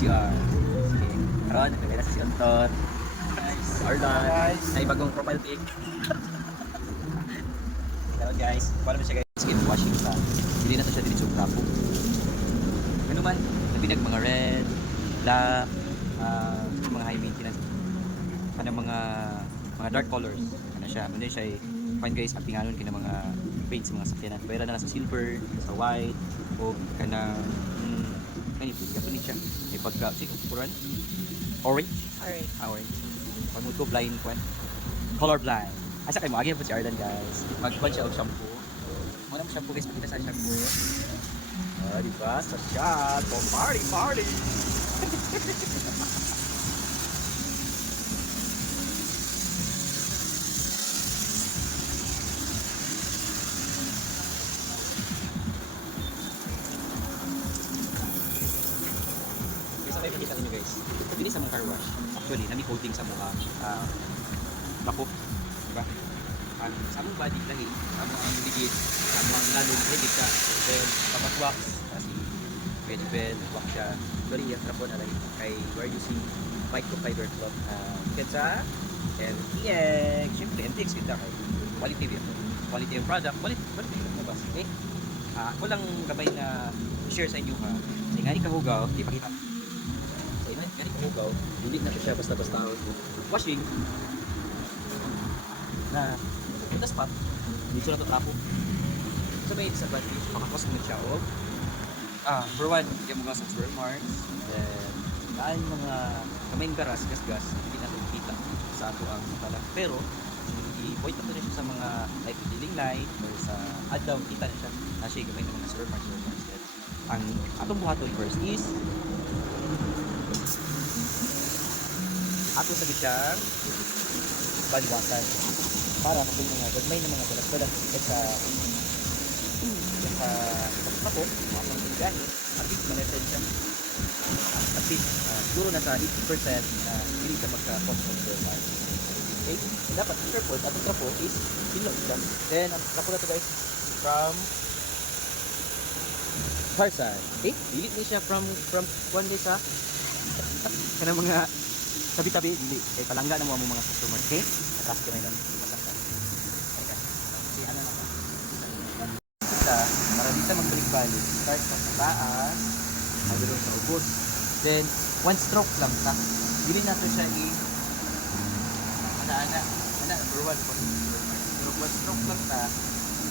CR. Sige. Karon, nagkagay na si Anton. Guys, Arlan. Ay, bagong profile pic. Karon guys, paano mo siya guys? Skin washing sa. Hindi na to siya diretsong tapo. Ano man, nabinag mga red, black, mga high maintenance. Kana mga dark colors. Kana siya. Muna siya fine guys, actinganon kina mga paint sa mga sakyanan. Pwera na sa silver, sa white, o kana kanito, kasunod siya. May pagka, puran? Orange? Alright. Orange. Pag mo ko blind kwan. Color blind. Asa kayo mo, agi po si Arlan guys. Magkwan siya og shampoo. Muna mo shampoo guys, pakita sa shampoo. Diba? Sa shot. So, party, party! May pakita ninyo guys. Hindi sa mong car wash. Actually, nami coating sa mukha. Bako. Diba? Sa mong body lahi, sa mong ang ligid, sa mong lalong headed ka. Then, kapag wax, kasi pen, wax siya. Actually, yung trapon na lang kay we're using microfiber cloth. Ketsa, MTX. Siyempre, MTX kita kay quality quality of product, quality yung labas. Okay? Ako lang gabay na share sa inyo ha. Kasi nga ni kahugaw, di pakita. Ganito hugaw, hindi na siya basta-basta washing na the spot, dito na ito tapo. So may disadvantage, makakos mo siya o for one, yung mga sa swirl marks, then dahil mga kamain garas, gas-gas, hindi na ito kita sa ato ang balak. Pero i-point na ito siya sa mga like dealing light or sa adlaw, kita na siya na siya gamay ng mga swirl marks. Ang atong buhaton first is ato sa bisyang banwasan para sa mga gagmay na mga balat-balat sa tapo, mga pagkain, at least malesen siya. At least, siguro nasa 80% na hindi ka magka-cost control. Okay? Dapat, careful, atong trapo is pinlock siya. Then, ang trapo na ito guys, from Tarzan. Okay? Delete niya siya from one day sa kanang mga tabi-tabi, hindi. Kaya palangga na mo ang mga customer. Okay? Natas ka na lang. Masaktan. Okay ka. Kasi ano na ka. Kita, para dito magbalik-balik. Start sa taas. Magulong sa ubos. Then, one stroke lang ta. Hindi natin siya ana-ana. Number one. Pero one stroke lang ta.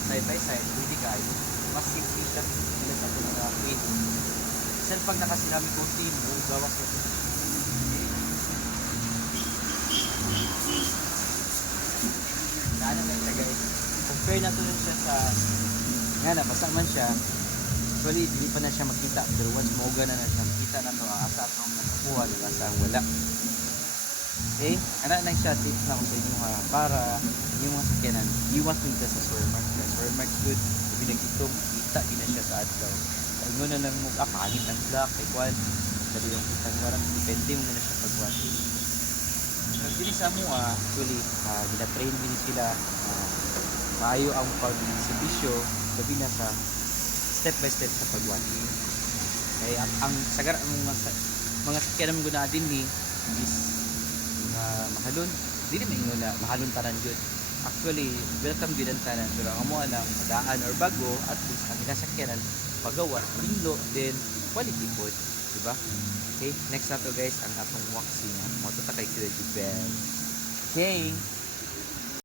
Side by side. Pwede kayo. Mas safety siya. Hindi sa ito mga paint. Kasi pag nakasinami ko team, gawas ko. Ano na siya guys, compare natin siya sa nga na, basa man siya actually, hindi pa na siya makita pero once mauga na siya makita na ito asa atong nakakuha at asa ang wala. Okay, ano lang siya, tips na ko sa inyo ha, para yung mga sakyanan iwas nito sa swirl marks. Swirl marks good, sabi nagitong kita din na siya sa adlaw. Pag mo na lang mo, pangit ang black kay kwan sabi yung kitang warang depende mo na siya pag-washing. Pero sa mo actually, gina-train din sila maayo ang pag-servisyo gabi na sa step by step sa pag-washing. Kaya ang sagar ang mga sakyanan mo guna din ni is mahalon. Hindi naman yung mahalon tanan yun. Actually, welcome din ang tanan. Pero ang mo lang, madaan or bago, at least ang ginasakyanan, pagawa, pinlo, then quality food. Diba? Okay, next na to guys, ang atong waxing. Matuta kay Kuya Jubel. Okay.